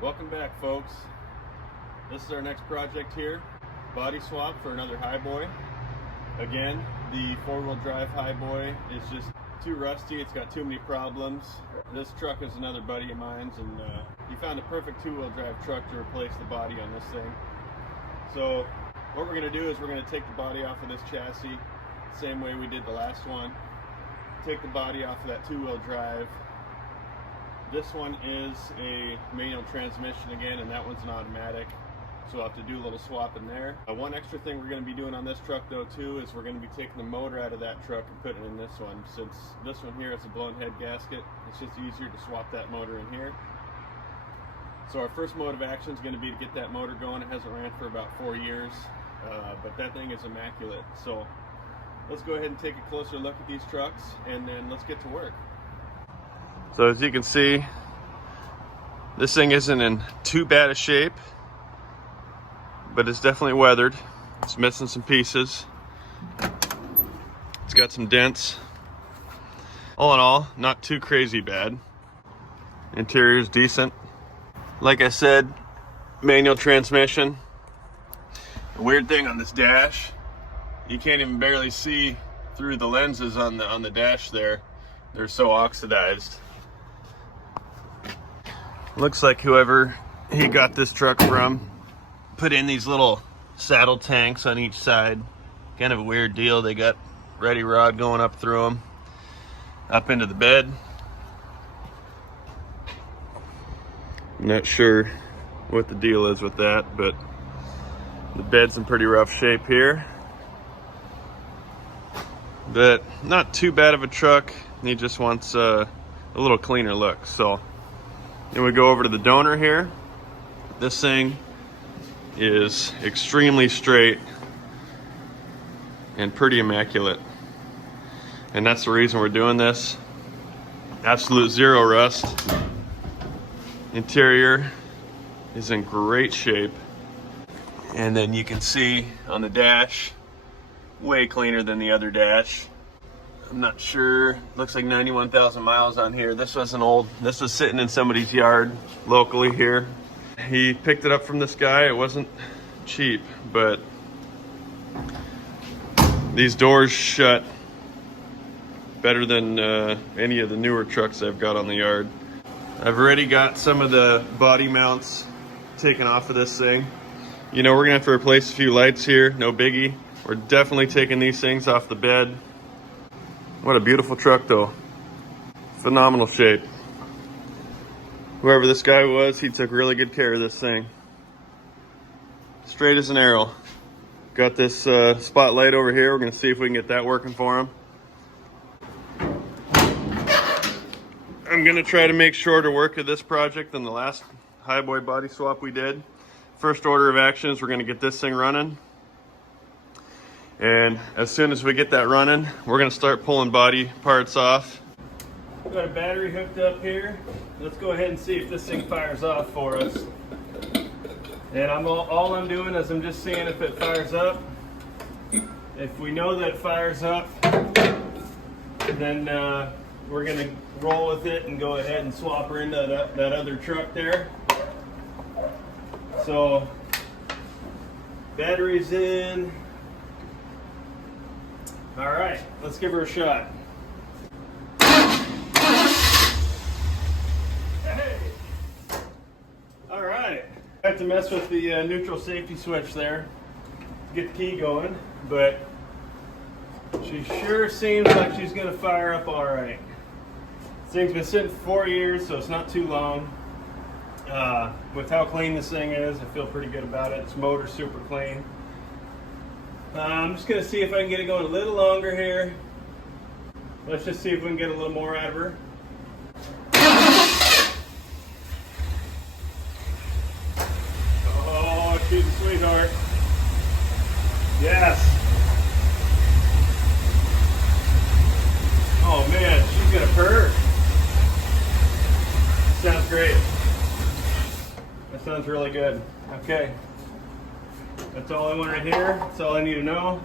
Welcome back, folks. This is our next project here. Body swap for another Highboy. Again, the four-wheel drive Highboy is just too rusty. It's got too many problems. This truck is another buddy of mine's, and he found a perfect two-wheel drive truck to replace the body on this thing. So what we're going to do is we're going to take the body off of this chassis, same way we did the last one. Take the body off of that two-wheel drive. This one is a manual transmission again, and that one's an automatic, so we'll have to do a little swapping there. One extra thing we're going to be doing on this truck though too is we're going to be taking the motor out of that truck and putting it in this one. Since this one here is a blown head gasket, it's just easier to swap that motor in here. So our first mode of action is going to be to get that motor going. It hasn't ran for about 4 years, but that thing is immaculate. So let's go ahead and take a closer look at these trucks, and then let's get to work. So as you can see, this thing isn't in too bad a shape, but it's definitely weathered. It's missing some pieces. It's got some dents. All in all, not too crazy bad. Interior's decent. Like I said, manual transmission. The weird thing on this dash, you can't even barely see through the lenses on the dash there. They're so oxidized. Looks like whoever he got this truck from put in these little saddle tanks on each side. Kind of a weird deal. They got ready rod going up through them, up into the bed. I'm not sure what the deal is with that, but the bed's in pretty rough shape here. But not too bad of a truck. He just wants a little cleaner look. So then we go over to the donor here. This thing is extremely straight and pretty immaculate. And that's the reason we're doing this. Absolute zero rust. Interior is in great shape. And then you can see on the dash, way cleaner than the other dash. I'm not sure, looks like 91,000 miles on here. This was sitting in somebody's yard locally here. He picked it up from this guy. It wasn't cheap, but these doors shut better than any of the newer trucks I've got on the yard. I've already got some of the body mounts taken off of this thing. You know, we're gonna have to replace a few lights here, no biggie. We're definitely taking these things off the bed. What a beautiful truck though. Phenomenal shape. Whoever this guy was, he took really good care of this thing. Straight as an arrow. Got this spotlight over here. We're gonna see if we can get that working for him. I'm gonna try to make shorter work of this project than the last Highboy body swap we did. First order of action is we're gonna get this thing running. And as soon as we get that running, we're gonna start pulling body parts off. We've got a battery hooked up here. Let's go ahead and see if this thing fires off for us. And all I'm doing is I'm just seeing if it fires up. If we know that it fires up, then we're gonna roll with it and go ahead and swap her into that other truck there. So, battery's in. All right, let's give her a shot. Hey! All right. I have to mess with the neutral safety switch there to get the key going, but she sure seems like she's gonna fire up all right. This thing's been sitting for 4 years, so it's not too long. With how clean this thing is, I feel pretty good about it. Its motor's super clean. I'm just going to see if I can get it going a little longer here. Let's just see if we can get a little more out of her. Oh, she's a sweetheart. Yes. Oh man, she's going to purr. Sounds great. That sounds really good. Okay. That's all I want right here. That's all I need to know.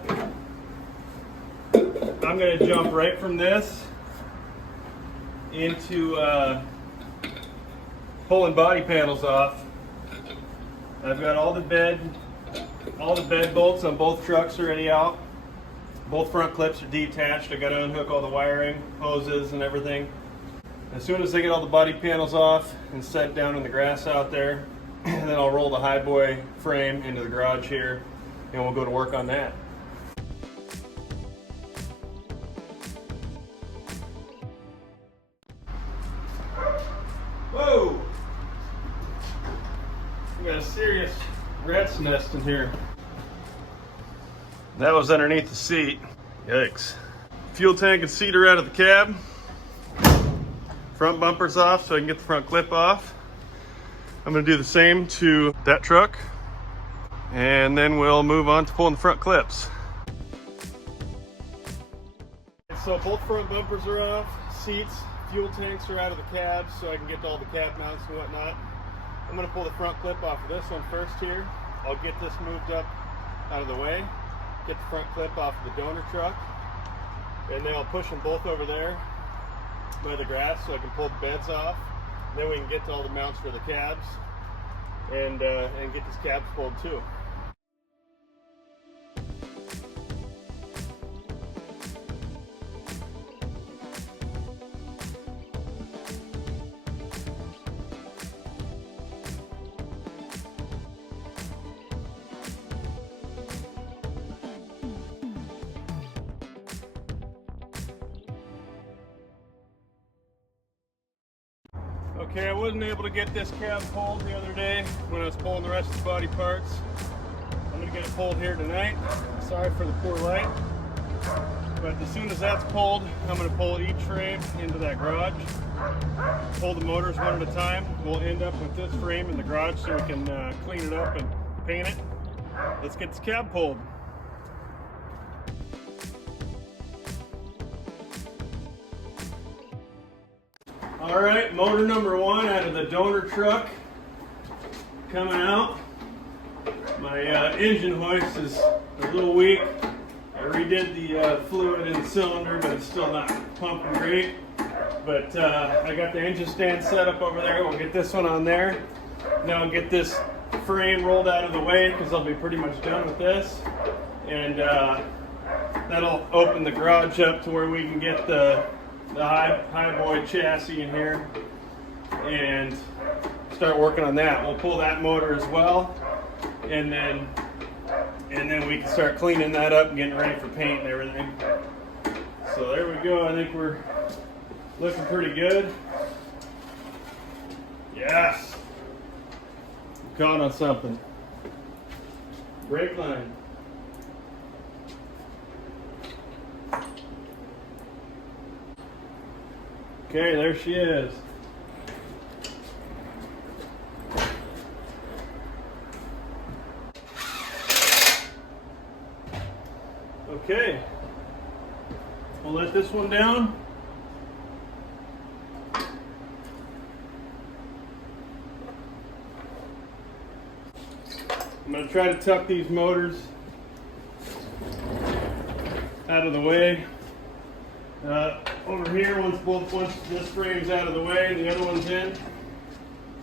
I'm going to jump right from this into pulling body panels off. I've got all the bed bolts on both trucks already out. Both front clips are detached. I got to unhook all the wiring, hoses, and everything. As soon as I get all the body panels off and set down in the grass out there, and then I'll roll the Highboy frame into the garage here, and we'll go to work on that. Whoa! We got a serious rat's nest in here. That was underneath the seat. Yikes. Fuel tank and seat are out of the cab. Front bumper's off so I can get the front clip off. I'm going to do the same to that truck, and then we'll move on to pulling the front clips. So both front bumpers are off, seats, fuel tanks are out of the cab so I can get to all the cab mounts and whatnot. I'm going to pull the front clip off of this one first here. I'll get this moved up out of the way, get the front clip off of the donor truck, and then I'll push them both over there by the grass so I can pull the beds off. Then we can get to all the mounts for the cabs and get these cabs pulled too. Okay, I wasn't able to get this cab pulled the other day when I was pulling the rest of the body parts. I'm going to get it pulled here tonight. Sorry for the poor light. But as soon as that's pulled, I'm going to pull each frame into that garage. Pull the motors one at a time. We'll end up with this frame in the garage so we can clean it up and paint it. Let's get this cab pulled. All right, motor number one out of the donor truck coming out. My engine hoist is a little weak. I redid the fluid in the cylinder, but it's still not pumping great. But I got the engine stand set up over there. We'll get this one on there. Now I'll get this frame rolled out of the way because I'll be pretty much done with this. And that'll open the garage up to where we can get the Highboy chassis in here and start working on that. We'll pull that motor as well, and then we can start cleaning that up and getting ready for paint and everything. So there we go. I think we're looking pretty good. Yes, I'm caught on something. Brake line. Okay, there she is. Okay, we'll let this one down. I'm going to try to tuck these motors out of the way. Over here, once this frame's out of the way and the other one's in,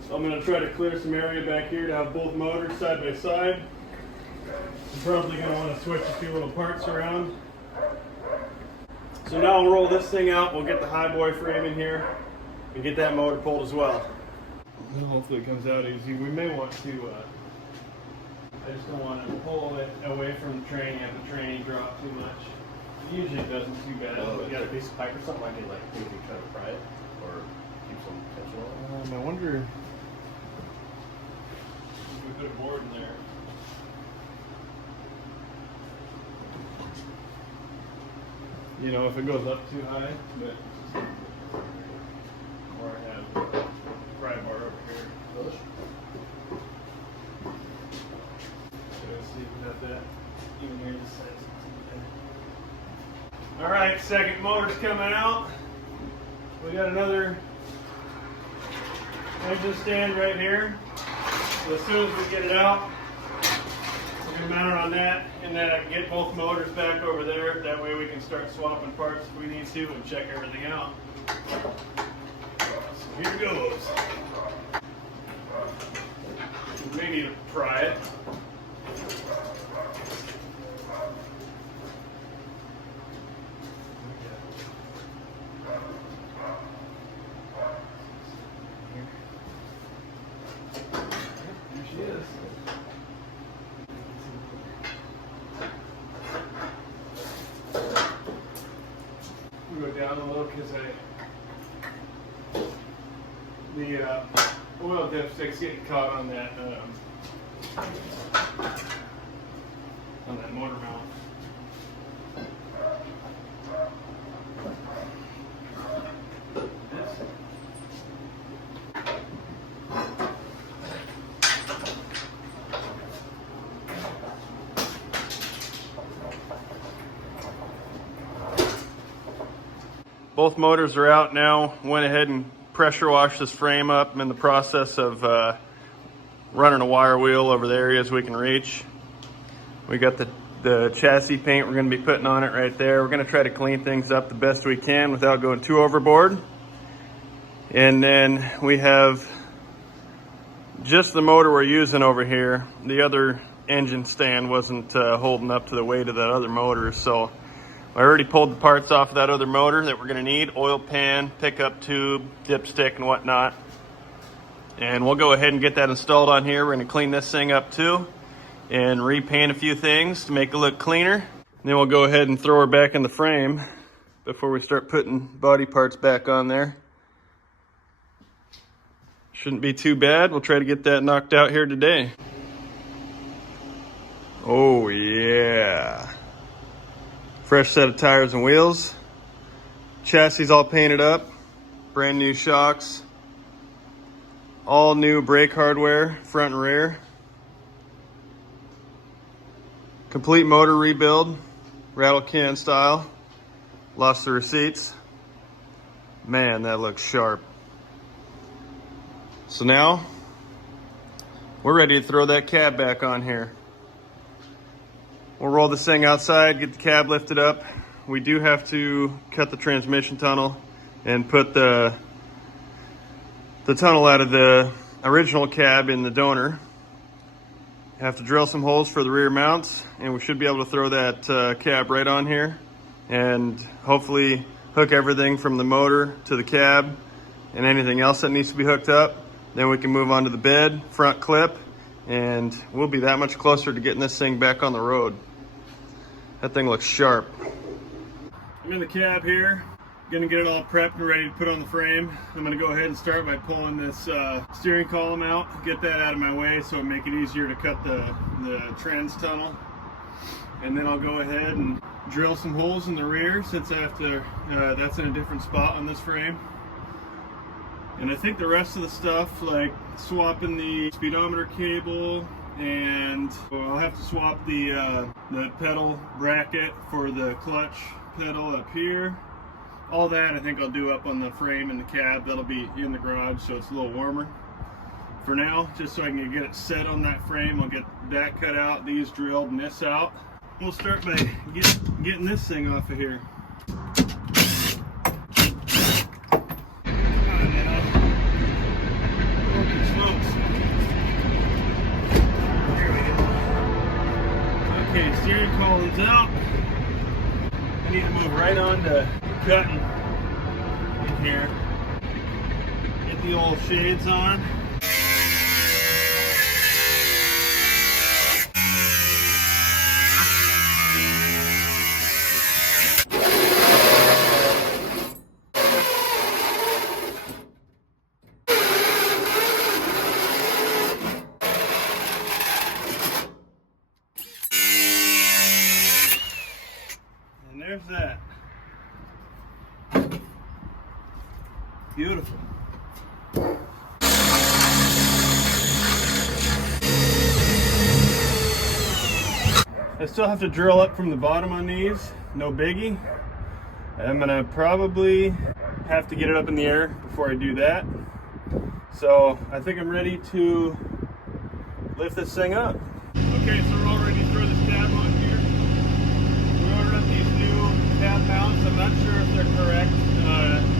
so I'm going to try to clear some area back here to have both motors side by side. I'm probably going to want to switch a few little parts around. So now I'll roll this thing out. We'll get the Highboy frame in here and get that motor pulled as well. Hopefully it comes out easy. We may want to, I just don't want to pull it away from the train, have the train drop too much. Usually it doesn't too bad. Oh, you got a piece of pipe or something? I can like maybe try to pry it or keep some tension on it. I wonder if we put a board in there. You know, if it goes up too high, but or I have a pry bar over here. Those? So let's see if we have that even near the size. All right, second motor's coming out. We got another engine stand right here. So as soon as we get it out, we're going to mount it on that, and then I can get both motors back over there. That way we can start swapping parts if we need to and check everything out. So here goes. need to pry it. Here she is. We'll go down a little because the oil dipstick's getting caught on that motor mount. Both motors are out now. Went ahead and pressure washed this frame up. I'm in the process of running a wire wheel over the areas we can reach. We got the chassis paint we're going to be putting on it right there. We're going to try to clean things up the best we can without going too overboard. And then we have just the motor we're using over here. The other engine stand wasn't holding up to the weight of that other motor, so I already pulled the parts off of that other motor that we're going to need: oil pan, pickup tube, dipstick, and whatnot. And we'll go ahead and get that installed on here. We're going to clean this thing up too and repaint a few things to make it look cleaner. And then we'll go ahead and throw her back in the frame before we start putting body parts back on there. Shouldn't be too bad. We'll try to get that knocked out here today. Oh yeah. Fresh set of tires and wheels. Chassis all painted up. Brand new shocks. All new brake hardware, front and rear. Complete motor rebuild, rattle can style. Lost the receipts. Man, that looks sharp. So now, we're ready to throw that cab back on here. We'll roll this thing outside, get the cab lifted up. We do have to cut the transmission tunnel and put the tunnel out of the original cab in the donor. Have to drill some holes for the rear mounts, and we should be able to throw that cab right on here and hopefully hook everything from the motor to the cab and anything else that needs to be hooked up. Then we can move on to the bed, front clip, and we'll be that much closer to getting this thing back on the road. That thing looks sharp. I'm in the cab here, gonna get it all prepped and ready to put on the frame. I'm gonna go ahead and start by pulling this steering column out, get that out of my way so it'll make it easier to cut the trans tunnel. And then I'll go ahead and drill some holes in the rear, since I have to, that's in a different spot on this frame. And I think the rest of the stuff, like swapping the speedometer cable, and I'll have to swap the pedal bracket for the clutch pedal up here. All that I think I'll do up on the frame and the cab. That'll be in the garage, so it's a little warmer. For now, just so I can get it set on that frame, I'll get that cut out, these drilled, and this out. We'll start by getting this thing off of here. Okay, steering column's out. I need to move right on to cutting in here. Get the old shades on. There's that. Beautiful. I still have to drill up from the bottom on these, no biggie. I'm gonna probably have to get it up in the air before I do that. So I think I'm ready to lift this thing up. Okay, so we're all ready to throw this cab on here. We ordered up these new cab mounts. I'm not sure if they're correct.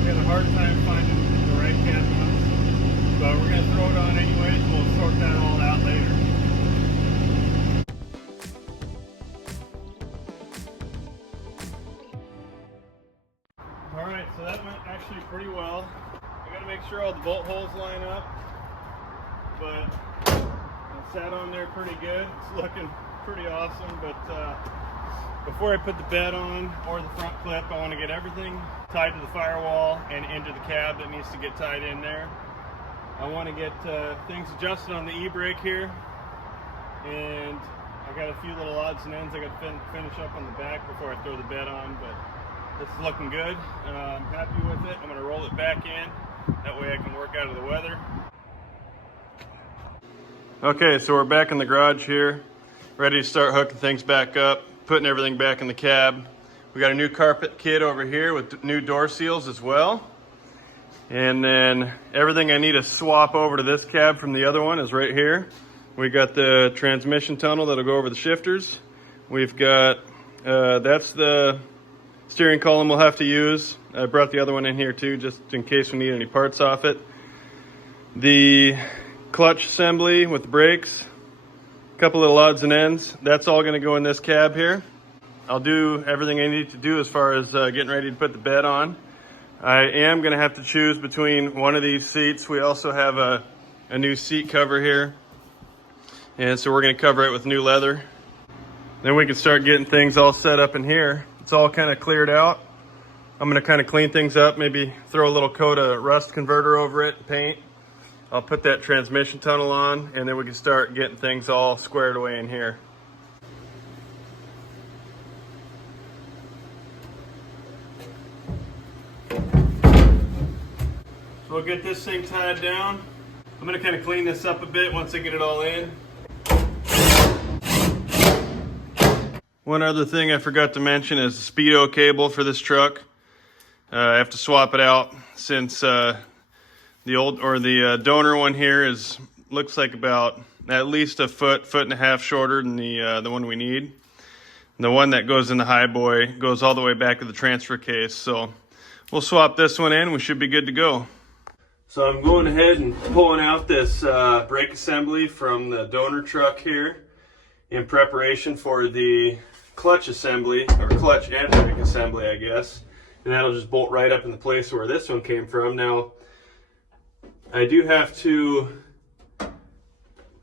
We had a hard time finding the right cab mounts, but we're gonna throw it on anyways. We'll sort that all out later. all the bolt holes line up, but it sat on there pretty good. It's looking pretty awesome, but before I put the bed on or the front clip, I want to get everything tied to the firewall and into the cab that needs to get tied in there. I want to get things adjusted on the e-brake here, and I got a few little odds and ends I got to finish up on the back before I throw the bed on, but this is looking good. I'm happy with it. I'm going to roll it back in. That way I can work out of the weather. Okay, so we're back in the garage here, ready to start hooking things back up, putting everything back in the cab. We got a new carpet kit over here with new door seals as well. And then everything I need to swap over to this cab from the other one is right here. We got the transmission tunnel that'll go over the shifters. We've got, that's the steering column we'll have to use. I brought the other one in here too, just in case we need any parts off it. The clutch assembly with the brakes, a couple little odds and ends. That's all gonna go in this cab here. I'll do everything I need to do as far as getting ready to put the bed on. I am gonna have to choose between one of these seats. We also have a new seat cover here. And so we're gonna cover it with new leather. Then we can start getting things all set up in here. It's all kind of cleared out. I'm gonna kind of clean things up, maybe throw a little coat of rust converter over it, paint. I'll put that transmission tunnel on, and then we can start getting things all squared away in here. So we'll get this thing tied down. I'm gonna kind of clean this up a bit once I get it all in. One other thing I forgot to mention is the speedo cable for this truck. I have to swap it out since the donor one here looks like about at least a foot and a half shorter than the one we need. The one that goes in the Highboy goes all the way back to the transfer case. So we'll swap this one in. We should be good to go. So I'm going ahead and pulling out this brake assembly from the donor truck here in preparation for the clutch assembly, or clutch and brake assembly, I guess. And that'll just bolt right up in the place where this one came from. Now, I do have to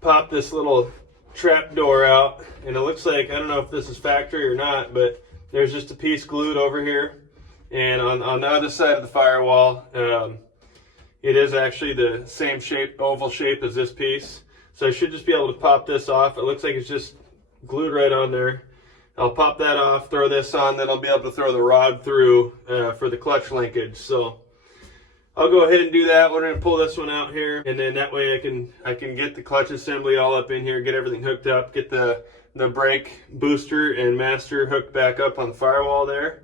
pop this little trap door out, and it looks like, I don't know if this is factory or not, but there's just a piece glued over here. And on the other side of the firewall, it is actually the same shape, oval shape as this piece. So I should just be able to pop this off. It looks like it's just glued right on there. I'll pop that off, throw this on, then I'll be able to throw the rod through for the clutch linkage. So I'll go ahead and do that. We're gonna pull this one out here, and then that way I can get the clutch assembly all up in here, get everything hooked up, get the brake booster and master hooked back up on the firewall there.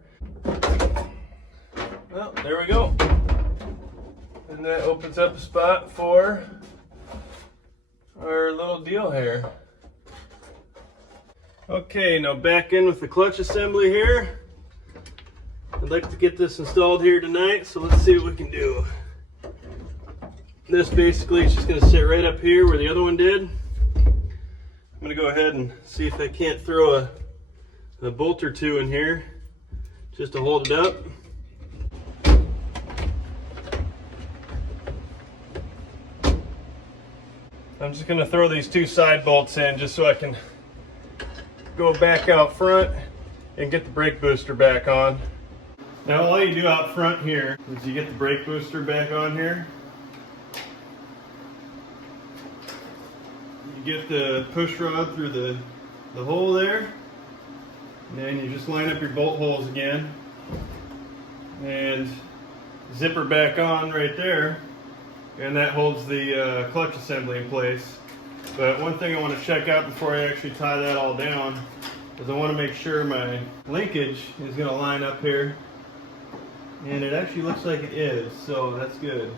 Well, there we go. And that opens up a spot for our little deal here. Okay, now back in with the clutch assembly here. I'd like to get this installed here tonight, so let's see what we can do. This basically is just going to sit right up here where the other one did. I'm going to go ahead and see if I can't throw a bolt or two in here just to hold it up. I'm just going to throw these two side bolts in just so I can go back out front and get the brake booster back on. Now all you do out front here is you get the brake booster back on here. You get the push rod through the hole there, and then you just line up your bolt holes again and zipper back on right there, and that holds the clutch assembly in place. But one thing I want to check out before I actually tie that all down is I want to make sure my linkage is going to line up here. And it actually looks like it is, so that's good.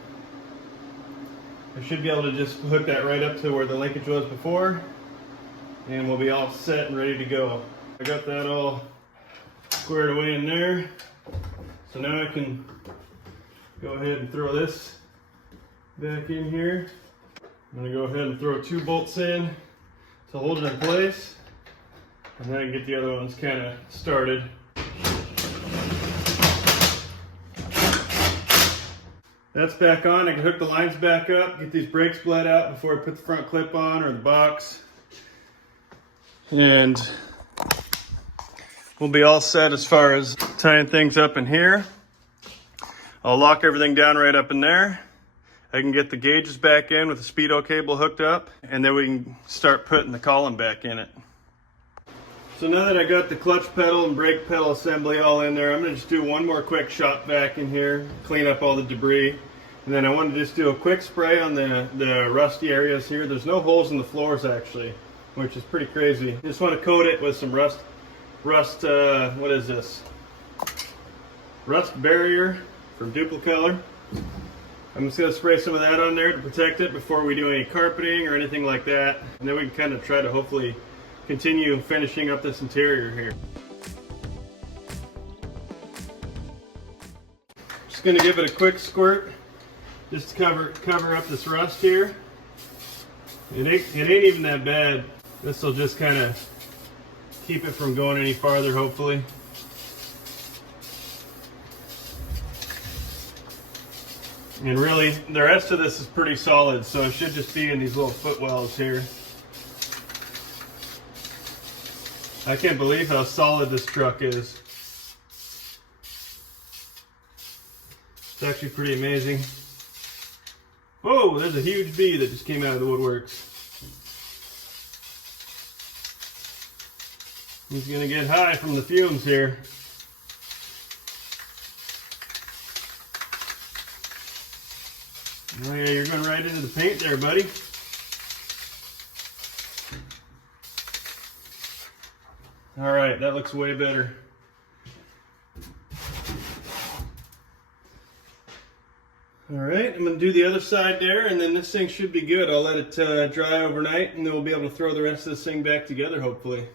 I should be able to just hook that right up to where the linkage was before, and we'll be all set and ready to go. I got that all squared away in there. So now I can go ahead and throw this back in here. I'm going to go ahead and throw two bolts in to hold it in place, and then I can get the other ones kind of started. That's back on. I can hook the lines back up, get these brakes bled out before I put the front clip on or the box. And we'll be all set as far as tying things up in here. I'll lock everything down right up in there. I can get the gauges back in with the speedo cable hooked up, and then we can start putting the column back in it. So now that I got the clutch pedal and brake pedal assembly all in there, I'm gonna just do one more quick shop vac in here, clean up all the debris. And then I want to just do a quick spray on the rusty areas here. There's no holes in the floors actually, which is pretty crazy. Just want to coat it with some rust, what is this? Rust barrier from Duplicolor. I'm just going to spray some of that on there to protect it before we do any carpeting or anything like that. And then we can kind of try to hopefully continue finishing up this interior here. Just going to give it a quick squirt. Just to cover up this rust here. It ain't even that bad. This will just kind of keep it from going any farther, hopefully. And really, the rest of this is pretty solid, so it should just be in these little footwells here. I can't believe how solid this truck is. It's actually pretty amazing. Whoa, there's a huge bee that just came out of the woodworks. He's gonna get high from the fumes here. Oh yeah, you're going right into the paint there, buddy. All right, that looks way better. All right, I'm going to do the other side there, and then this thing should be good. I'll let it dry overnight, and then we'll be able to throw the rest of this thing back together, hopefully.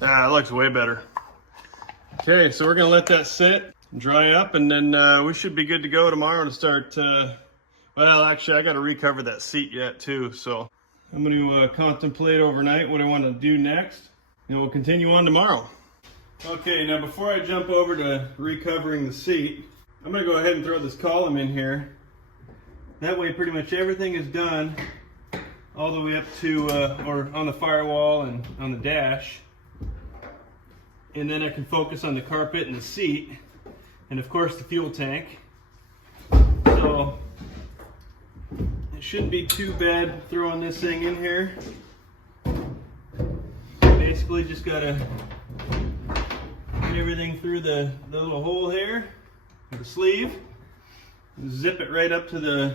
Ah, that looks way better. Okay, so we're going to let that sit, dry up, and then we should be good to go tomorrow to start. Well, actually, I got to recover that seat yet too, so I'm going to contemplate overnight what I want to do next, and we'll continue on tomorrow. Okay, now before I jump over to recovering the seat, I'm going to go ahead and throw this column in here. That way pretty much everything is done all the way up to, or on the firewall and on the dash. And then I can focus on the carpet and the seat, and of course the fuel tank. So it shouldn't be too bad throwing this thing in here. Basically just gotta get everything through the little hole here, the sleeve, and zip it right up to the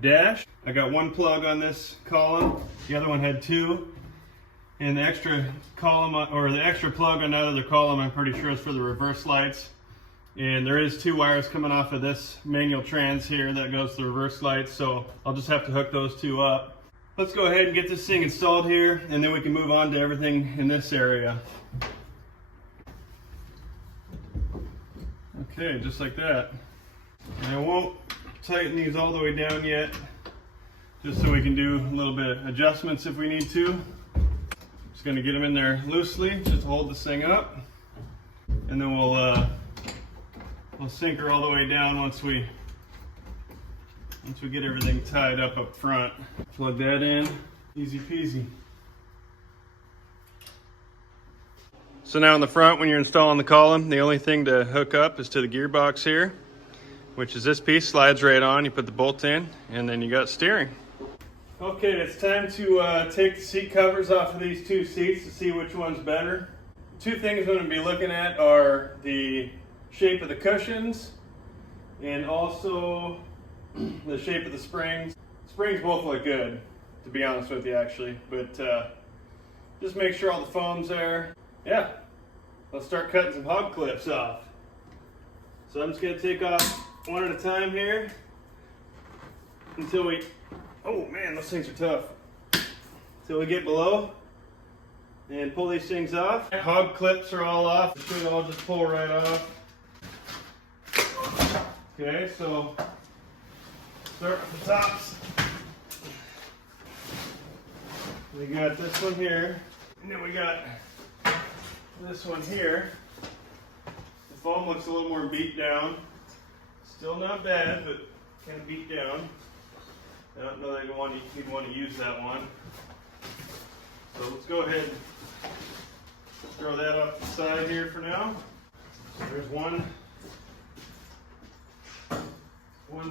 dash. I got one plug on this column, the other one had two. And the extra column, or the extra plug on that other column, I'm pretty sure is for the reverse lights. And there is two wires coming off of this manual trans here that goes to the reverse lights, so I'll just have to hook those two up. Let's go ahead and get this thing installed here, and then we can move on to everything in this area. Okay, just like that. And I won't tighten these all the way down yet, just so we can do a little bit of adjustments if we need to. Just going to get them in there loosely just to hold this thing up, and then we'll sink her all the way down once we get everything tied up front. Plug that in, easy peasy. So now in the front, when you're installing the column, the only thing to hook up is to the gearbox here, which is this piece, slides right on. You put the bolt in, and then you got steering. Okay, it's time to take the seat covers off of these two seats to see which one's better. Two things I'm going to be looking at are the shape of the cushions and also the shape of the springs. Springs both look good, to be honest with you, actually, but just make sure all the foam's there. Yeah, let's start cutting some hub clips off. So I'm just going to take off one at a time here until we... Oh man, those things are tough. So we get below and pull these things off. Hog clips are all off. They should all just pull right off. Okay, so start with the tops. We got this one here, and then we got this one here. The foam looks a little more beat down. Still not bad, but kind of beat down. I don't know that you'd want to use that one. So let's go ahead and throw that off the side here for now. There's one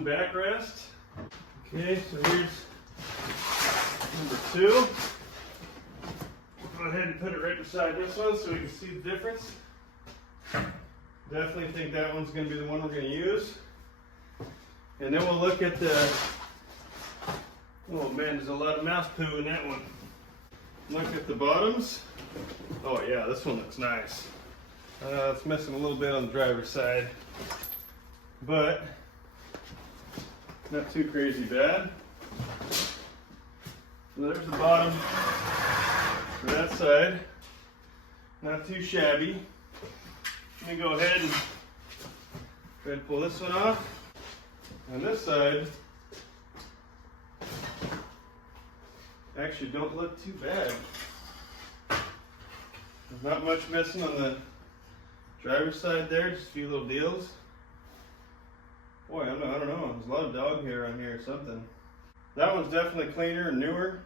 backrest. Okay, so here's number 2. We'll go ahead and put it right beside this one so we can see the difference. Definitely think that one's going to be the one we're going to use. And then we'll look at the, oh man, there's a lot of mouse poo in that one. Look at the bottoms. Oh yeah, this one looks nice. It's missing a little bit on the driver's side, but not too crazy bad. So there's the bottom for that side. Not too shabby. Let me go ahead and try to pull this one off. On this side, actually don't look too bad. There's not much missing on the driver's side there, just a few little deals. Boy, I don't know, there's a lot of dog hair on here or something. That one's definitely cleaner and newer.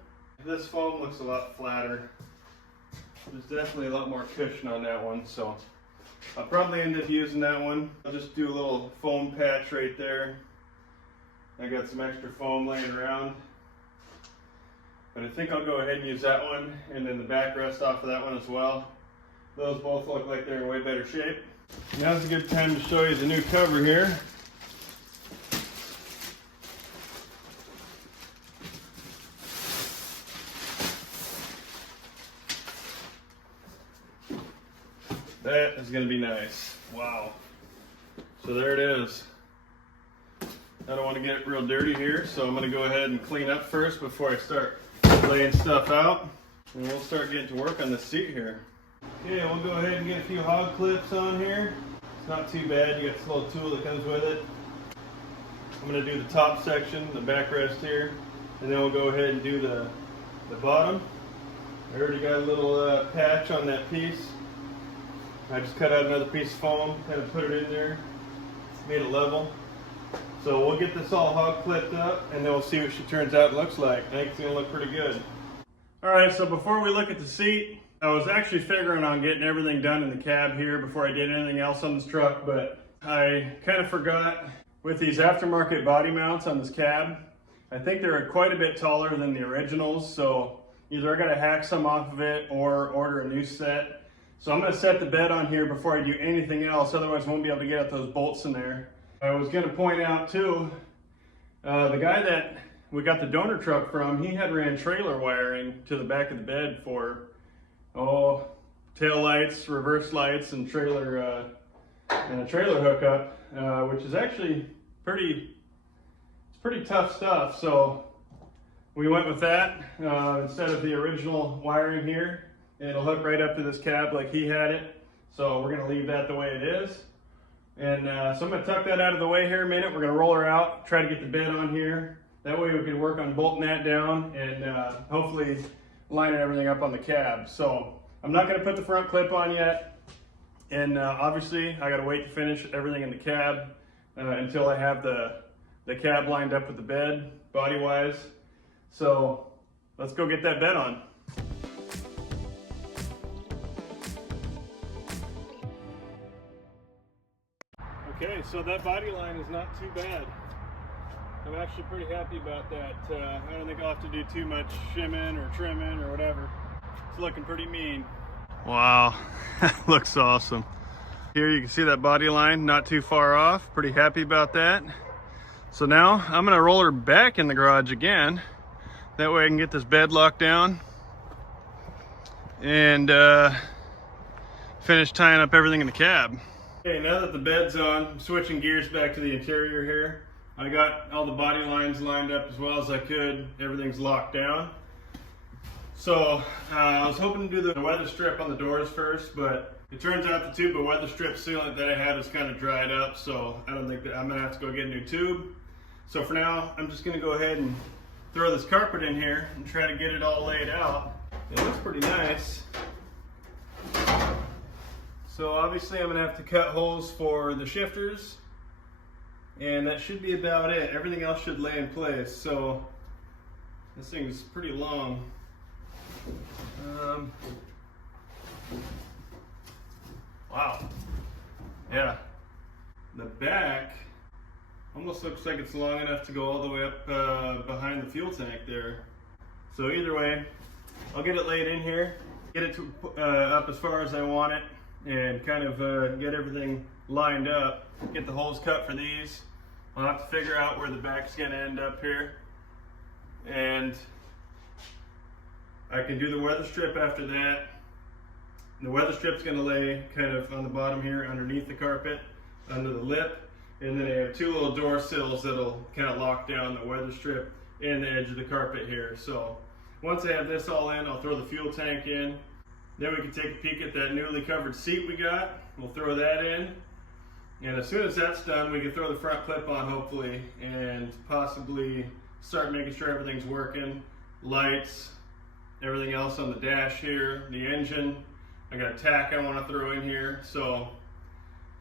This foam looks a lot flatter. There's definitely a lot more cushion on that one, so I'll probably end up using that one. I'll just do a little foam patch right there. I got some extra foam laying around. But I think I'll go ahead and use that one, and then the backrest off of that one as well. Those both look like they're in way better shape. Now's a good time to show you the new cover here. That is going to be nice. Wow. So there it is. I don't want to get it real dirty here, so I'm going to go ahead and clean up first before I start laying stuff out. And we'll start getting to work on the seat here. Okay, we'll go ahead and get a few hog clips on here. It's not too bad. You got this little tool that comes with it. I'm going to do the top section, the backrest here, and then we'll go ahead and do the bottom. I already got a little patch on that piece. I just cut out another piece of foam, kind of put it in there, made it level. So we'll get this all hog clipped up, and then we'll see what she turns out looks like. I think it's going to look pretty good. Alright, so before we look at the seat, I was actually figuring on getting everything done in the cab here before I did anything else on this truck, but I kind of forgot with these aftermarket body mounts on this cab. I think they're quite a bit taller than the originals, so either I got to hack some off of it or order a new set. So I'm going to set the bed on here before I do anything else, otherwise I won't be able to get at those bolts in there. I was going to point out too, the guy that we got the donor truck from, he had ran trailer wiring to the back of the bed for, tail lights, reverse lights, and a trailer hookup, which is actually pretty tough stuff. So we went with that instead of the original wiring here. It'll hook right up to this cab like he had it. So we're going to leave that the way it is. And so I'm going to tuck that out of the way here a minute. We're going to roll her out, try to get the bed on here. That way we can work on bolting that down and hopefully lining everything up on the cab. So I'm not going to put the front clip on yet. And obviously I got to wait to finish everything in the cab until I have the cab lined up with the bed body-wise. So let's go get that bed on. Okay, so that body line is not too bad. I'm actually pretty happy about that. I don't think I'll have to do too much shimming or trimming or whatever. It's looking pretty mean. Wow, that looks awesome. Here you can see that body line not too far off. Pretty happy about that. So now I'm gonna roll her back in the garage again. That way I can get this bed locked down and finish tying up everything in the cab. Okay, now that the bed's on, I'm switching gears back to the interior here. I got all the body lines lined up as well as I could. Everything's locked down. So I was hoping to do the weather strip on the doors first, but It turns out the tube of weather strip sealant that I had was kind of dried up, so I don't think that I'm gonna have to go get a new tube. So for now, I'm just gonna go ahead and throw this carpet in here and try to get it all laid out. It looks pretty nice. So obviously I'm gonna have to cut holes for the shifters, and that should be about it. Everything else should lay in place. So this thing is pretty long. Wow. Yeah. The back almost looks like it's long enough to go all the way up behind the fuel tank there. So either way, I'll get it laid in here, get it to, up as far as I want it, and kind of get everything lined up, get the holes cut for these. I'll have to figure out where the back's gonna end up here. And I can do the weather strip after that. The weather strip's gonna lay kind of on the bottom here underneath the carpet, under the lip. And then I have two little door sills that'll kind of lock down the weather strip and the edge of the carpet here. So once I have this all in, I'll throw the fuel tank in. Then we can take a peek at that newly covered seat we got. We'll throw that in. And as soon as that's done, we can throw the front clip on hopefully and possibly start making sure everything's working. Lights, everything else on the dash here, the engine. I got a tack I want to throw in here. So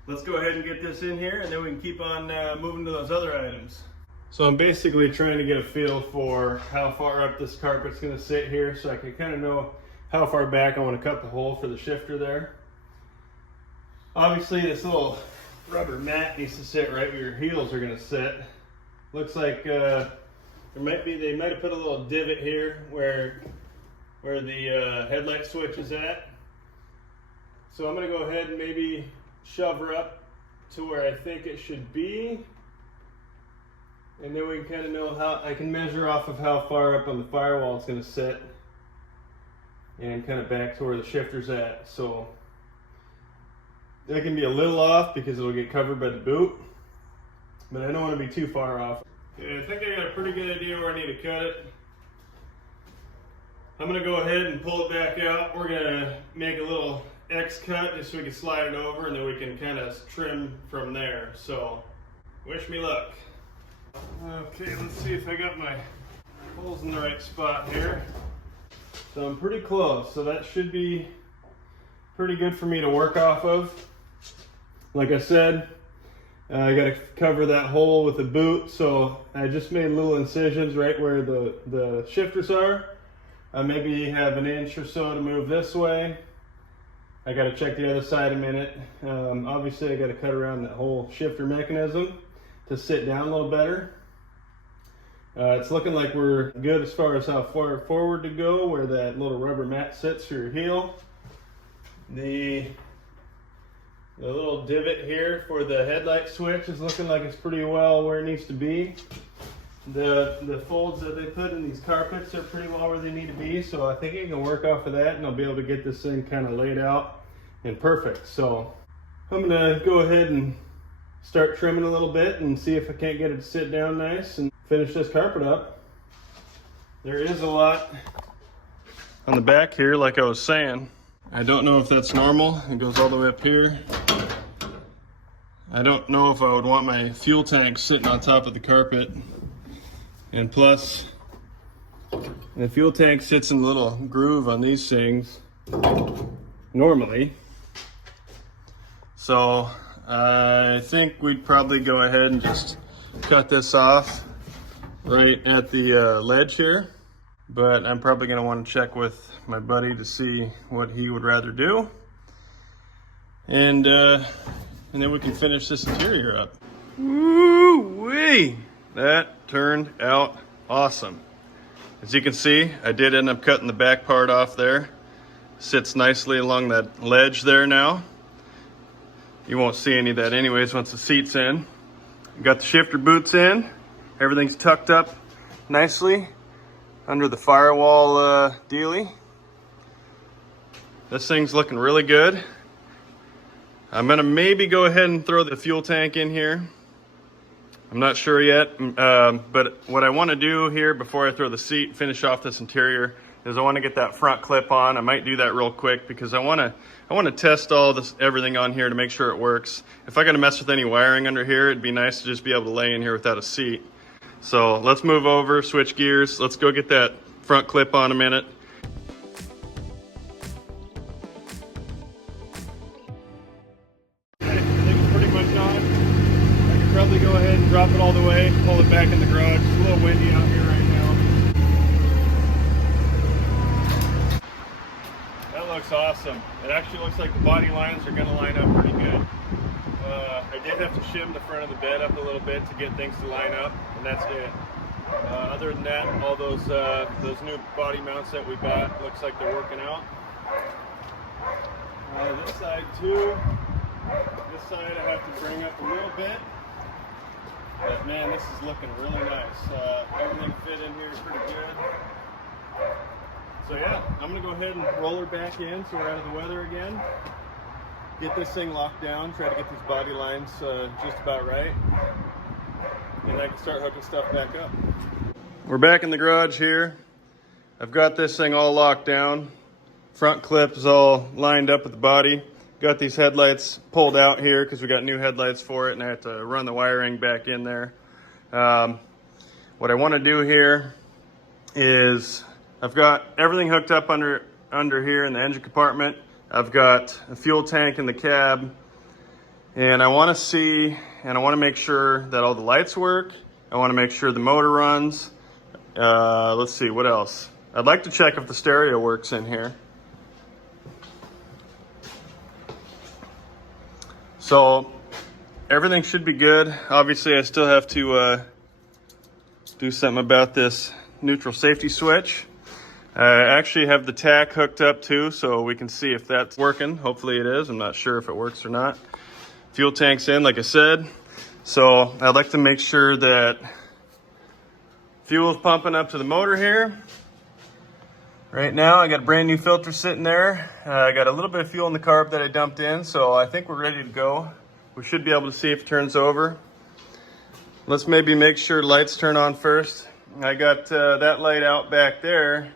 let's go ahead and get this in here, and then we can keep on moving to those other items. So I'm basically trying to get a feel for how far up this carpet's going to sit here, so I can kind of know how far back I want to cut the hole for the shifter there. Obviously this little rubber mat needs to sit right where your heels are going to sit. Looks like they might have put a little divot here where the headlight switch is at. So I'm going to go ahead and maybe shove her up to where I think it should be. And then we can kind of know how I can measure off of how far up on the firewall it's going to sit. And kind of back to where the shifter's at. So that can be a little off because it'll get covered by the boot. But I don't want to be too far off. Okay, I think I got a pretty good idea where I need to cut it. I'm going to go ahead and pull it back out. We're going to make a little X cut just so we can slide it over, and then we can kind of trim from there. So wish me luck. Okay, let's see if I got my holes in the right spot here. So I'm pretty close, so that should be pretty good for me to work off of. Like I said, I got to cover that hole with a boot, so I just made little incisions right where the shifters are. I maybe have an inch or so to move this way. I got to check the other side a minute. Obviously I got to cut around that whole shifter mechanism to sit down a little better. It's looking like we're good as far as how far forward to go, where that little rubber mat sits for your heel. The little divot here for the headlight switch is looking like it's pretty well where it needs to be. The folds that they put in these carpets are pretty well where they need to be, so I think I can work off of that and I'll be able to get this thing kind of laid out and perfect. So I'm gonna go ahead and start trimming a little bit and see if I can't get it to sit down nice and finish this carpet up. There is a lot on the back here, like I was saying. I don't know if that's normal. It goes all the way up here. I don't know if I would want my fuel tank sitting on top of the carpet. And plus, the fuel tank sits in a little groove on these things normally. So I think we'd probably go ahead and just cut this off right at the ledge here. But I'm probably going to want to check with my buddy to see what he would rather do. And then we can finish this interior up. Woo-wee! That turned out awesome. As you can see, I did end up cutting the back part off there. Sits nicely along that ledge there now. You won't see any of that anyways once the seat's in. Got the shifter boots in. Everything's tucked up nicely under the firewall dealie. This thing's looking really good. I'm gonna maybe go ahead and throw the fuel tank in here. I'm not sure yet, but what I want to do here before I throw the seat, finish off this interior, is I want to get that front clip on. I might do that real quick because I want to test all this everything on here to make sure it works. If I got to mess with any wiring under here, it'd be nice to just be able to lay in here without a seat. So let's move over, switch gears. Let's go get that front clip on a minute. Okay, everything's pretty much on. I could probably go ahead and drop it all the way, pull it back in the garage. It's a little windy out here right now. That looks awesome. It actually looks like the body lines are going to line up pretty good. I did have to shim the front of the bed up a little bit to get things to line up, and that's it. Other than that, all those new body mounts that we got, looks like they're working out. This side too. This side I have to bring up a little bit, but man, this is looking really nice. Everything fit in here pretty good. So yeah, I'm gonna go ahead and roll her back in so we're out of the weather again. Get this thing locked down, try to get these body lines just about right, and I can start hooking stuff back up. We're back in the garage here. I've got this thing all locked down. Front clip is all lined up with the body. Got these headlights pulled out here because we got new headlights for it, and I have to run the wiring back in there. What I want to do here is I've got everything hooked up under here in the engine compartment. I've got a fuel tank in the cab, and I want to see and I want to make sure that all the lights work. I want to make sure the motor runs. Let's see, what else? I'd like to check if the stereo works in here. So everything should be good. Obviously, I still have to do something about this neutral safety switch. I actually have the tack hooked up too, so we can see if that's working. Hopefully it is. I'm not sure if it works or not. Fuel tank's in, like I said. So I'd like to make sure that fuel is pumping up to the motor here. Right now, I got a brand new filter sitting there. I got a little bit of fuel in the carb that I dumped in, so I think we're ready to go. We should be able to see if it turns over. Let's maybe make sure lights turn on first. I got that light out back there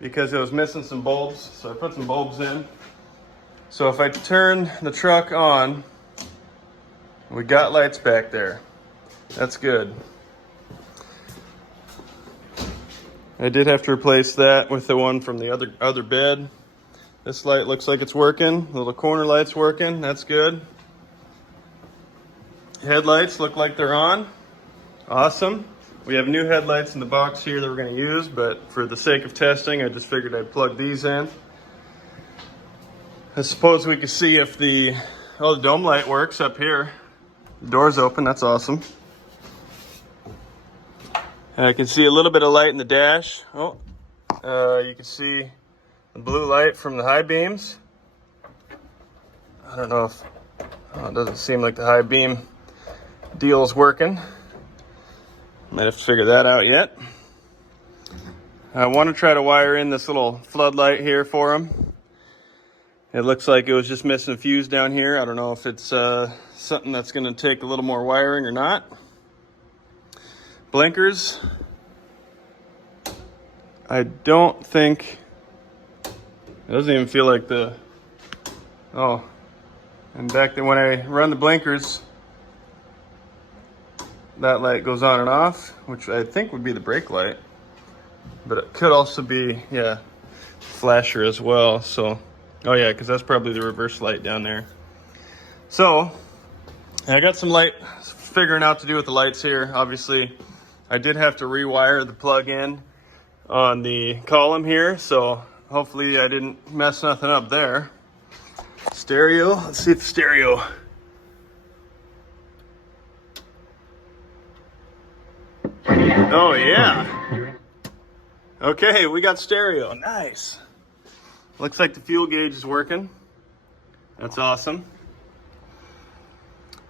because it was missing some bulbs, so I put some bulbs in. So if I turn the truck on, we got lights back there. That's good. I did have to replace that with the one from the other bed. This light looks like it's working. The little corner light's working. That's good. Headlights look like they're on. Awesome. We have new headlights in the box here that we're going to use, but for the sake of testing, I just figured I'd plug these in. I suppose we could see if the dome light works up here. The door's open. That's awesome. I can see a little bit of light in the dash. Oh, you can see the blue light from the high beams. I don't know if, it doesn't seem like the high beam deal is working. Might have to figure that out yet. I want to try to wire in this little floodlight here for them. It looks like it was just missing a fuse down here. I don't know if it's something that's going to take a little more wiring or not. Blinkers. I don't think, it doesn't even feel like and back then when I run the blinkers, that light goes on and off, which I think would be the brake light, but it could also be, flasher as well. So, oh yeah, because that's probably the reverse light down there. So, I got some light figuring out to do with the lights here. Obviously, I did have to rewire the plug-in on the column here, so hopefully I didn't mess nothing up there. Stereo, let's see if the stereo. Oh yeah. Okay, we got stereo. Nice. Looks like the fuel gauge is working. That's awesome.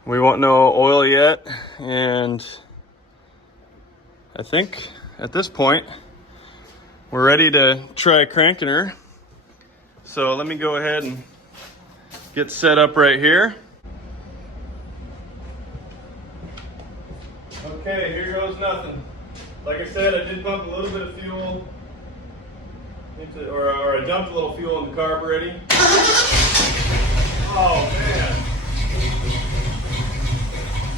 We won't know oil yet, and I think at this point we're ready to try cranking her. So let me go ahead and get set up right here. Okay, here goes nothing. Like I said, I did pump a little bit of fuel Or I dumped a little fuel in the carb already. Oh man,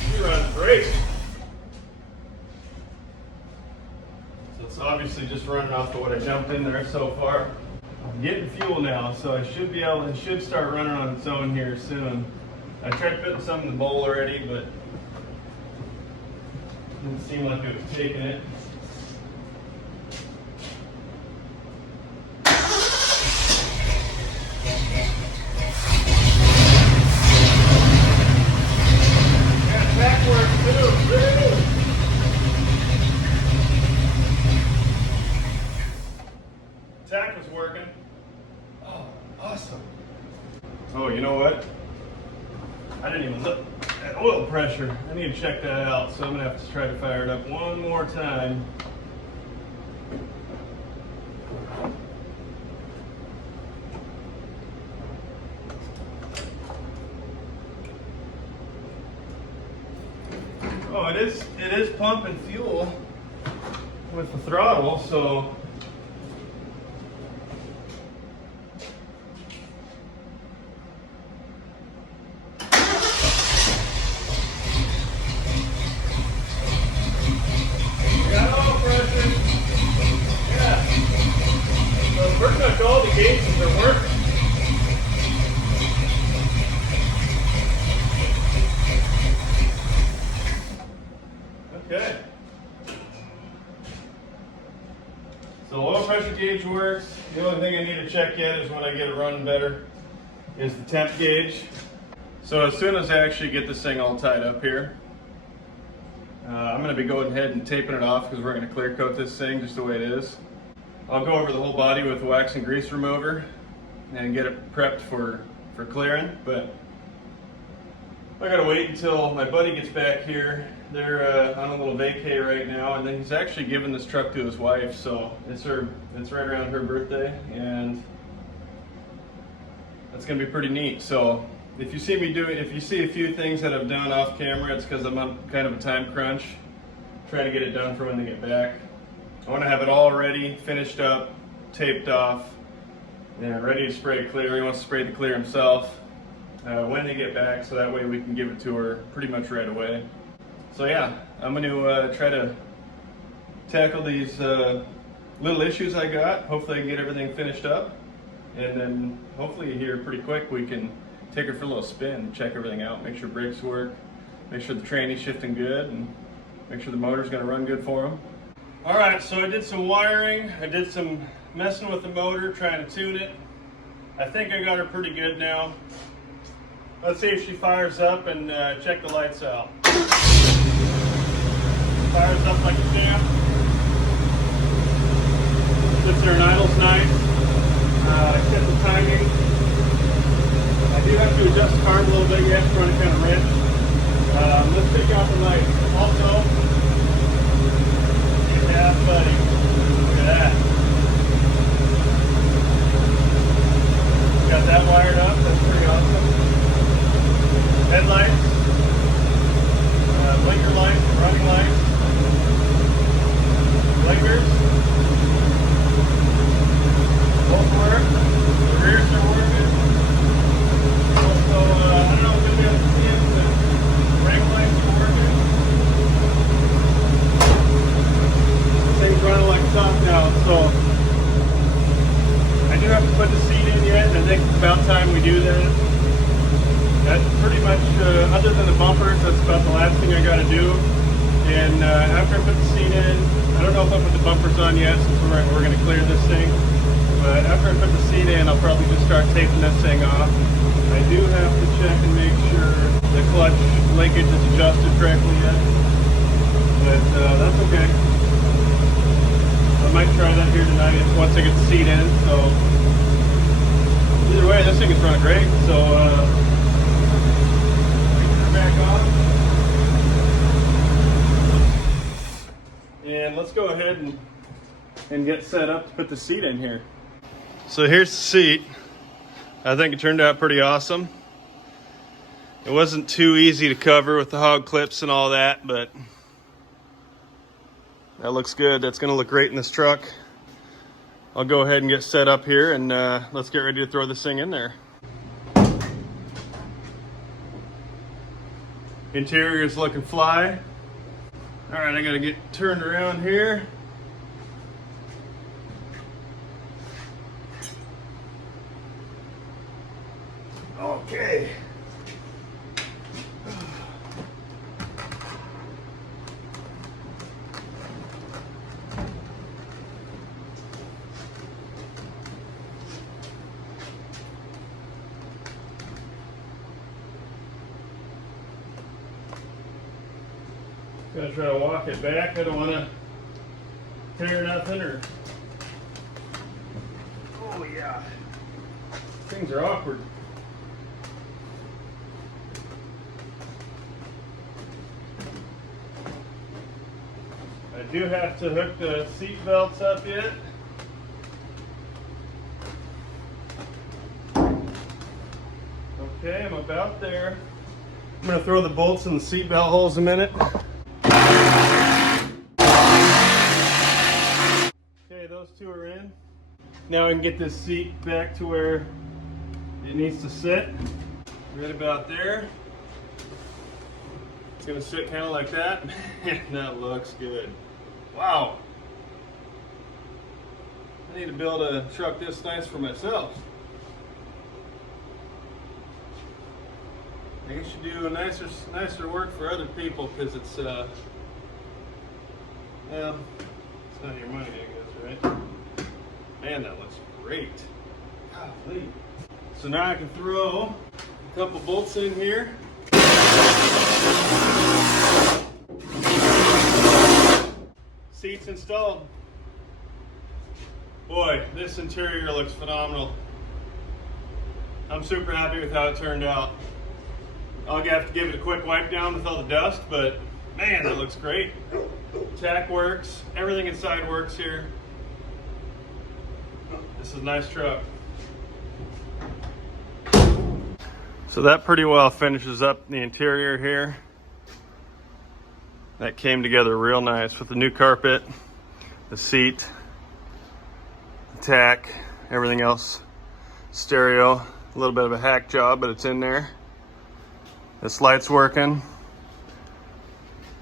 she runs great. So it's obviously just running off of what I dumped in there so far. I'm getting fuel now, so I should be able. It should start running on its own here soon. I tried putting some in the bowl already, but it didn't seem like it was taking it. Tack was working. Oh, awesome. Oh, you know what? I didn't even look at oil pressure. I need to check that out, so I'm gonna have to try to fire it up one more time. Oh, it is pumping fuel with the throttle, so pretty much all the gauges are working. Okay. So the oil pressure gauge works. The only thing I need to check yet is when I get it running better is the temp gauge. So as soon as I actually get this thing all tied up here, I'm going to be going ahead and taping it off because we're going to clear coat this thing just the way it is. I'll go over the whole body with wax and grease remover and get it prepped for clearing, but I gotta wait until my buddy gets back here. They're on a little vacay right now, and then he's actually giving this truck to his wife, so it's right around her birthday, and that's gonna be pretty neat. So if you see a few things that I've done off camera, it's because I'm on kind of a time crunch, trying to get it done for when they get back. I want to have it all ready, finished up, taped off, and ready to spray clear. He wants to spray the clear himself when they get back, so that way we can give it to her pretty much right away. So yeah, I'm going to try to tackle these little issues I got. Hopefully I can get everything finished up, and then hopefully here pretty quick we can take her for a little spin, check everything out, make sure brakes work, make sure the tranny's shifting good, and make sure the motor's going to run good for him. Alright, so I did some wiring, I did some messing with the motor, trying to tune it. I think I got her pretty good now. Let's see if she fires up and check the lights out. Fires up like a champ. Sits there and idles nice. I set the timing. I do have to adjust the carb a little bit yet, trying to kind of wrench. Let's take out the lights. Also, yeah, buddy. Look at that. Got that wired up. That's pretty awesome. Headlights, blinker lights, running lights, blinkers. Both work. The rears are working. Also, I don't know if you'll be able to see it, but the brake lights are working. Thing's running like a top now, so I do have to put the seat in yet, and I think it's about time we do that. That's pretty much, other than the bumpers, that's about the last thing I got to do. And after I put the seat in, I don't know if I put the bumpers on yet, since we're going to clear this thing. But after I put the seat in, I'll probably just start taping this thing off. I do have to check and make sure the clutch linkage is adjusted correctly yet. But that's okay. I might try that here tonight once I get the seat in. So either way, this thing is running great. So turn back on, and let's go ahead and get set up to put the seat in here. So here's the seat. I think it turned out pretty awesome. It wasn't too easy to cover with the hog clips and all that, but that looks good. That's going to look great in this truck. I'll go ahead and get set up here, and let's get ready to throw this thing in there. Interior is looking fly. All right, I gotta get turned around here. Okay. Gonna try to walk it back. I don't want to tear nothing or. Oh yeah, things are awkward. I do have to hook the seat belts up yet. Okay, I'm about there. I'm gonna throw the bolts in the seat belt holes in a minute. Okay, those two are in. Now I can get this seat back to where it needs to sit. Right about there. It's gonna sit kind of like that. That looks good. Wow. I need to build a truck this nice for myself. I guess you do nicer work for other people because it's well, it's not your money, I guess, right? Man, that looks great. Golly. So now I can throw a couple bolts in here. Seats installed. Boy, this interior looks phenomenal. I'm super happy with how it turned out. I'll have to give it a quick wipe down with all the dust, but man, that looks great. Tack works, everything inside works here. This is a nice truck. So that pretty well finishes up the interior here. That came together real nice with the new carpet, the seat, the tack, everything else. Stereo, a little bit of a hack job, but it's in there. This light's working.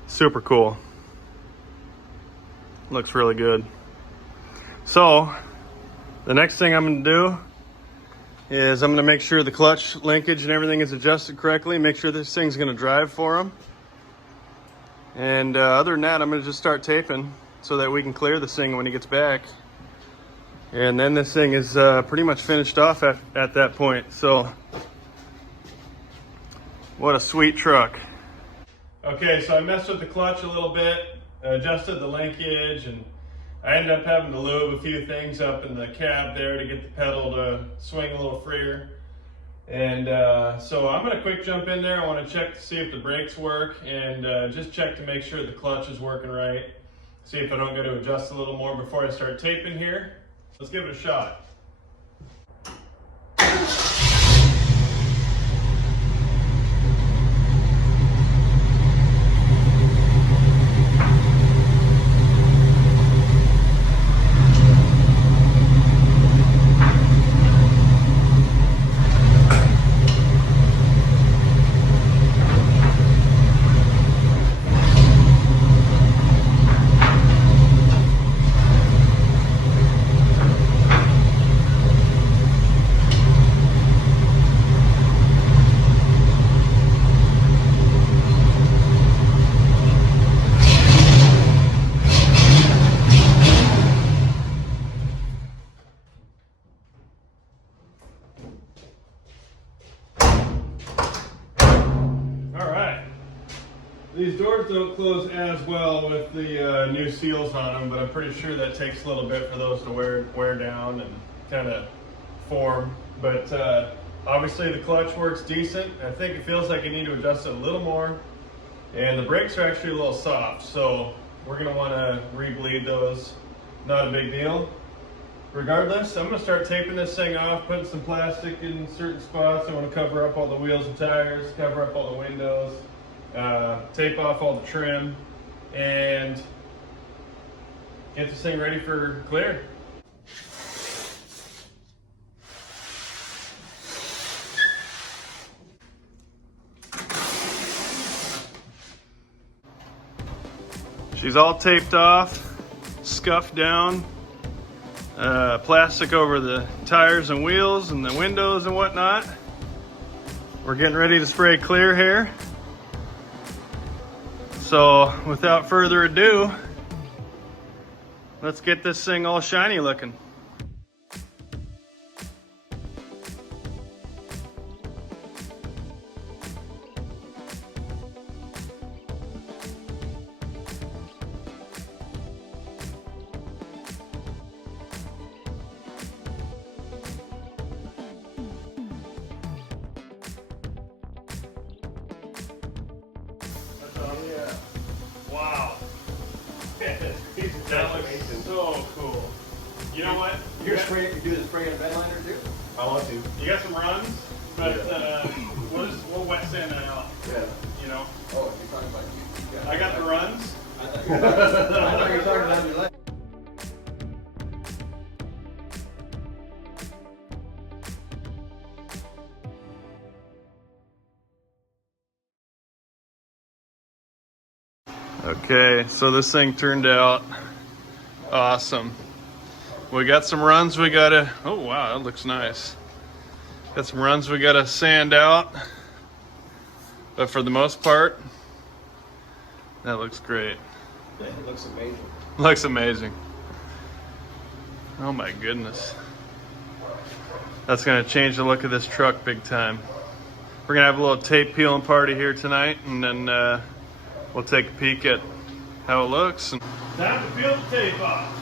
Super cool. Looks really good. So, the next thing I'm gonna do is I'm gonna make sure the clutch linkage and everything is adjusted correctly, make sure this thing's gonna drive for them. And other than that, I'm gonna just start taping so that we can clear this thing when he gets back. And then this thing is pretty much finished off at that point. So, what a sweet truck. Okay, so I messed with the clutch a little bit, adjusted the linkage, and I ended up having to lube a few things up in the cab there to get the pedal to swing a little freer. And so I'm gonna quick jump in there. I wanna check to see if the brakes work and just check to make sure the clutch is working right. See if I don't go to adjust a little more before I start taping here. Let's give it a shot. These doors don't close as well with the new seals on them, but I'm pretty sure that takes a little bit for those to wear down and kind of form. But obviously the clutch works decent. I think it feels like I need to adjust it a little more. And the brakes are actually a little soft, so we're gonna wanna re-bleed those. Not a big deal. Regardless, I'm gonna start taping this thing off, putting some plastic in certain spots. I wanna cover up all the wheels and tires, cover up all the windows. Tape off all the trim and get this thing ready for clear. She's all taped off, scuffed down, plastic over the tires and wheels and the windows and whatnot. We're getting ready to spray clear here. So without further ado, let's get this thing all shiny looking. Wow. That looks so cool. You know what? You do the spray and bed liner too? I want to. You got some runs, but we'll wet sand that out. Yeah. You know? Oh, you're talking about you. I got the runs. I thought you were talking about your leg. Okay, so this thing turned out awesome. We got some runs we gotta, oh wow, that looks nice. Got some runs we gotta sand out, but for the most part, that looks great. Yeah, it looks amazing. Looks amazing. Oh my goodness. That's gonna change the look of this truck big time. We're gonna have a little tape peeling party here tonight, and then we'll take a peek at how it looks. Time to peel the tape off.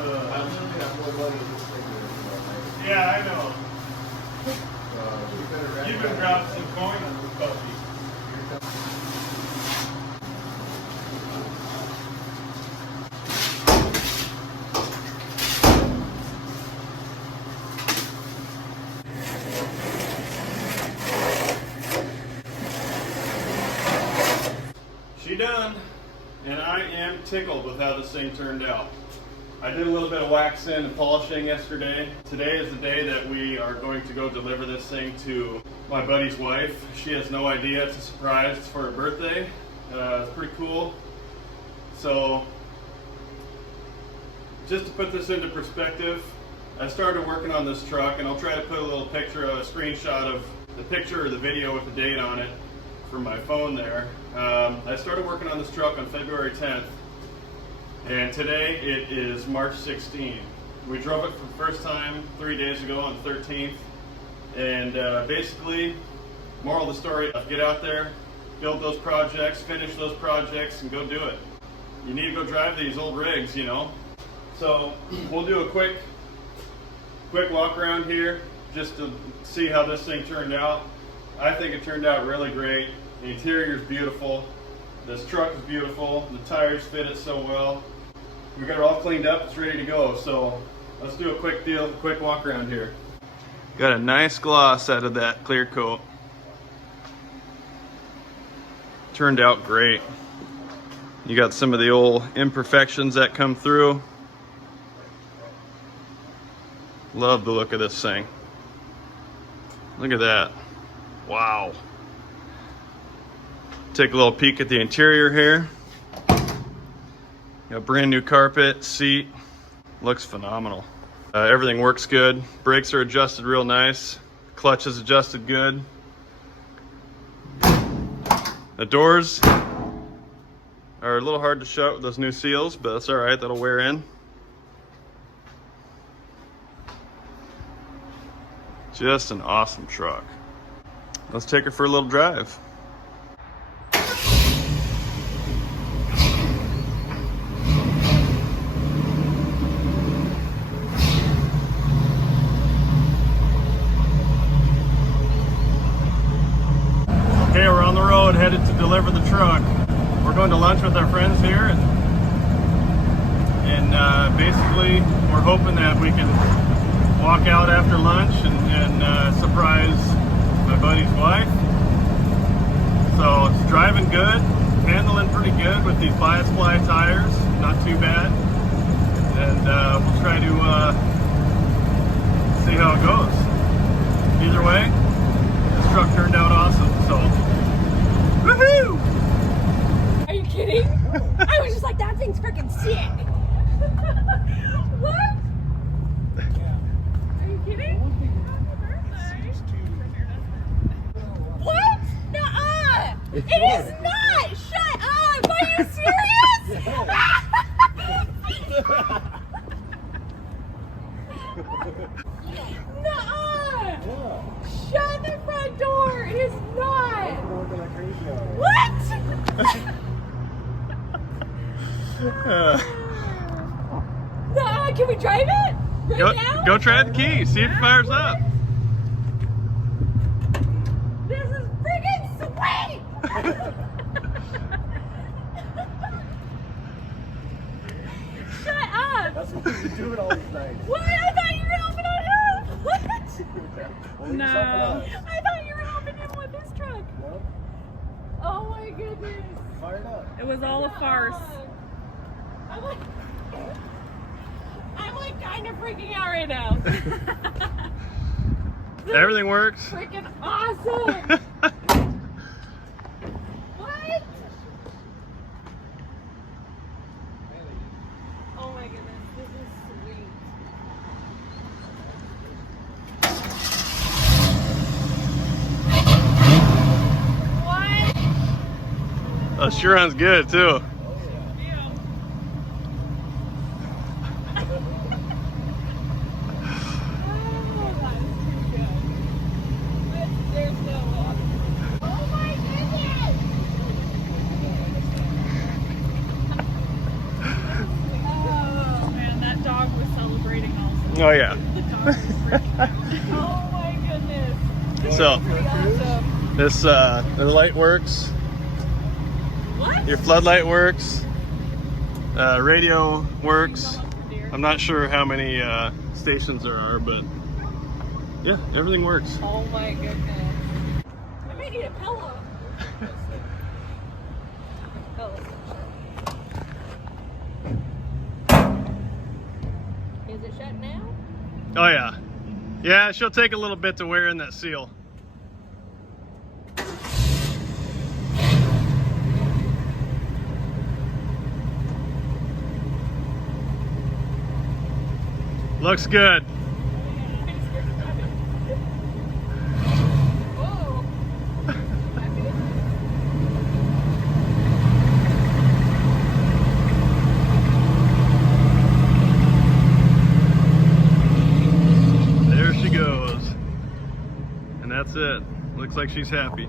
I literally have more money in this thing than Yeah, I know. You've been dropping some coin on this puppy. She done, and I am tickled with how this thing turned out. I did a little bit of waxing and polishing yesterday. Today is the day that we are going to go deliver this thing to my buddy's wife. She has no idea, it's a surprise, it's for her birthday. It's pretty cool. So, just to put this into perspective, I started working on this truck, and I'll try to put a little picture, a screenshot of the picture or the video with the date on it from my phone there. I started working on this truck on February 10th, and today it is March 16th. We drove it for the first time 3 days ago on the 13th, and basically, moral of the story, get out there, build those projects, finish those projects, and go do it. You need to go drive these old rigs, you know. So we'll do a quick walk around here just to see how this thing turned out. I think it turned out really great. The interior is beautiful. This truck is beautiful. The tires fit it so well. We got it all cleaned up. It's ready to go. So let's do a quick walk around here. Got a nice gloss out of that clear coat. Turned out great. You got some of the old imperfections that come through. Love the look of this thing. Look at that. Wow. Take a little peek at the interior here. Got brand new carpet, seat. Looks phenomenal. Everything works good. Brakes are adjusted real nice. Clutch is adjusted good. The doors are a little hard to shut with those new seals, but that's all right. That'll wear in. Just an awesome truck. Let's take her for a little drive. Okay, we're on the road headed to deliver the truck. We're going to lunch with our friends here, and basically we're hoping that we can walk out after lunch and surprise my buddy's wife. So it's driving good, handling pretty good with these bias ply tires, not too bad. And we'll try to see how it goes. Either way, this truck turned out awesome, so woohoo! kidding? I was just like, that thing's freaking sick. What? Are you kidding? What? Nuh-uh! It is not! Shut up! Are you serious? Nuh-uh! Shut the front door! It is not! What? Nuh-uh! Can we drive it? Right now? Go try the key. See if it fires up. This is freaking sweet! Shut up! That's what you do it all these nights. What? I thought you were helping on him! What? Well, No. else. I thought you were helping him with this truck. No? Oh my goodness. Fire it up. It was all a farce. I'm like kind of freaking out right now. Everything works. Freaking awesome! What? Oh my goodness, this is sweet. What? Oh, sure runs good too. Oh yeah. Oh my goodness. So Awesome. this the light works. What? Your floodlight works. Radio works. I'm not sure how many stations there are, but yeah, everything works. Oh my goodness. I may need a pillow. Is it shut now? Oh yeah. Yeah, she'll take a little bit to wear in that seal. Looks good. Whoa. There she goes. And that's it. Looks like she's happy.